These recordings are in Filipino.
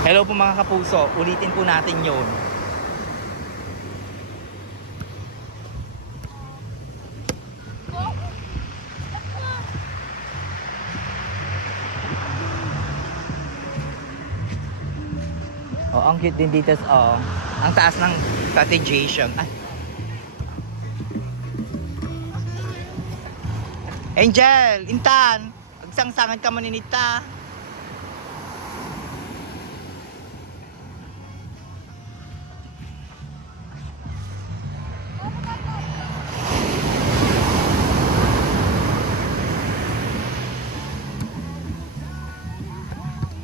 Hello po mga kapuso, ulitin po natin yun. Oh, ang cute din dito. Oh, ang taas ng cottageation. Ay. Angel, Intan, agsangsangan ka maninita.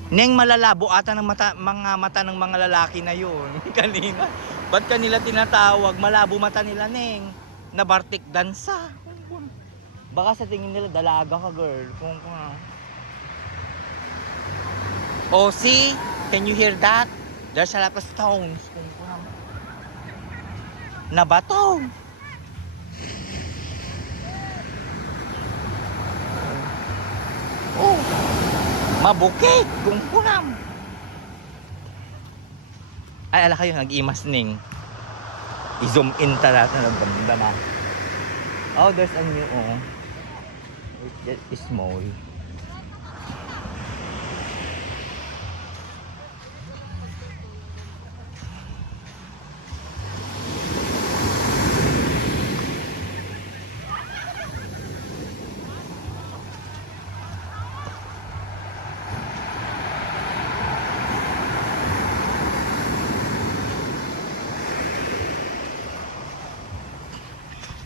Neng malalabo ata ng mga mata ng mga lalaki na yun kanina. Ba't kanila tinatawag? Malabo mata nila, Neng. Nabartik dansa. Baka sa tingin nila dalaga ka, girl. Oh, see? Can you hear that? There's a lot of stones. Nabato. Oh. Mabukit. Kungkunam. Ay, ala kayo, nag-imas, Ning. I-zoom in talaga ng ganda na. Oh, there's a new, oh. It's small.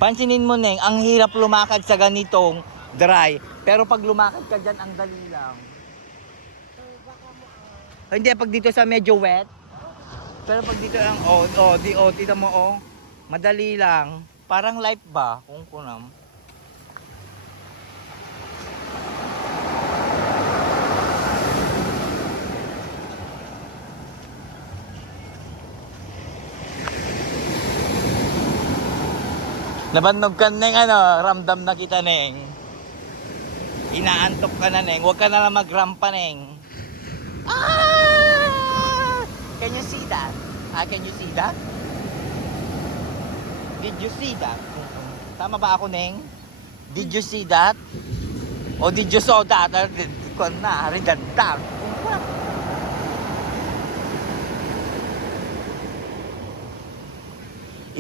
Pansinin mo, Neng, ang hirap lumakad sa ganitong dry. Pero pag lumakad ka dyan, ang dali lang. Hindi, pag dito sa medyo wet. Pero pag dito lang, tita mo, madali lang. Parang life ba? Kung kunam. Nabandog ka, Neng, ramdam na kita, Neng. Inaantok ka na, Neng. Huwag ka na lang magrampa, Neng. Ah! Can you see that? Can you see that? Did you see that? Tama ba ako, Neng? Did you see that? O did you saw that? Redundant.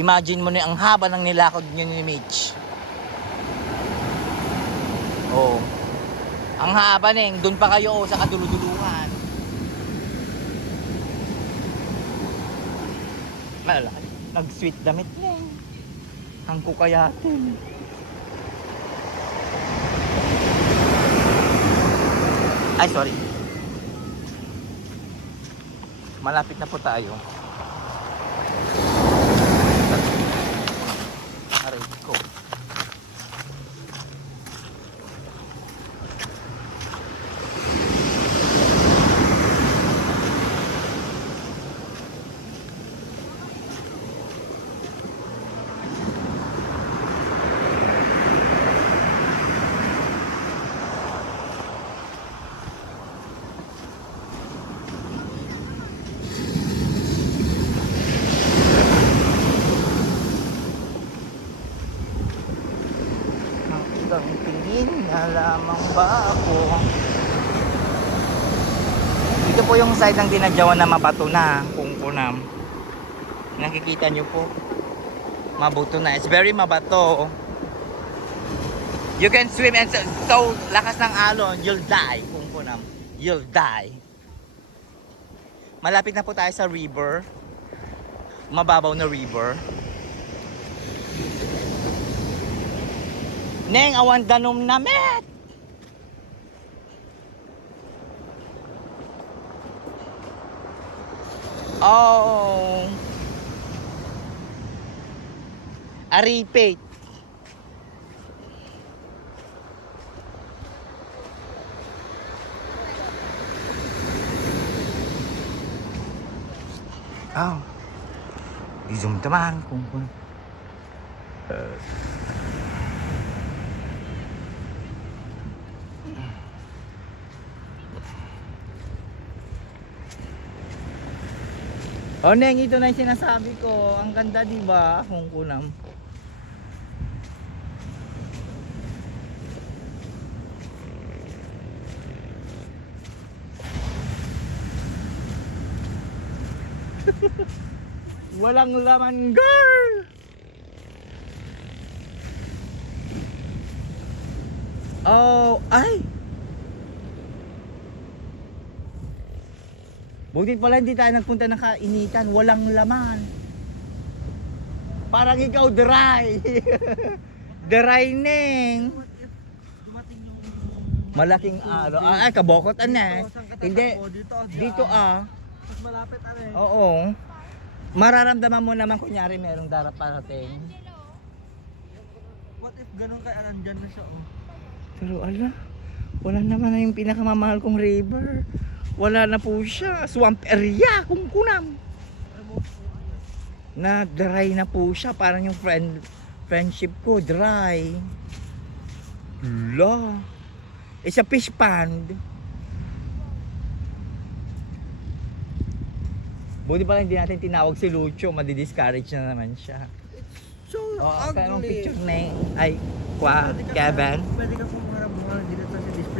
Imagine mo na ang haba ng nilakad nyo ni Mitch. Oh. Ang haba, Neng. Doon pa kayo sa kaduluduluhan. Malalaki. Nag-sweet damit, Neng. Hangko kayatin. Ay, sorry. Malapit na po tayo. Aray ko. Hanggang tingin na lamang ba ako? Ito po yung side ng dinadyawan na mabato na, kung kunam. Nakikita nyo po. Mabuto na. It's very mabato. You can swim and so lakas ng alon, you'll die, kung kunam. You'll die. Malapit na po tayo sa river. Mababaw na river. Neng, awan danom na met! Oh. Aripate. Oh. I-zoom naman kung O Neng, ito na yung sinasabi ko. Ang ganda diba? Kung kunam. Walang laman, girl! Oh, ay! Buti pala hindi tayo nagpunta ng kainitan. Walang laman. Parang ikaw dry. Dry, Neng. Dumating yung Malaking alo. Ay, kabokotan na. Hindi. Dito Mas malapit ano eh. Oo. Mararamdaman mo naman kunyari merong darap parating. What if ganun kaya nandyan na siya oh. Pero ala, wala naman na yung pinakamamahal kong river. Wala na po siya. Swamp area kung kunam. Na dry na po siya. Parang yung friendship ko dry. La. It's a fish pond. Buti pala hindi natin tinawag si Lucho. Madi-discourage na naman siya. So Oh, kaya mong ugly. picture na ay, kwa, Kevin. Pwede ka pong marabungan dito sa display.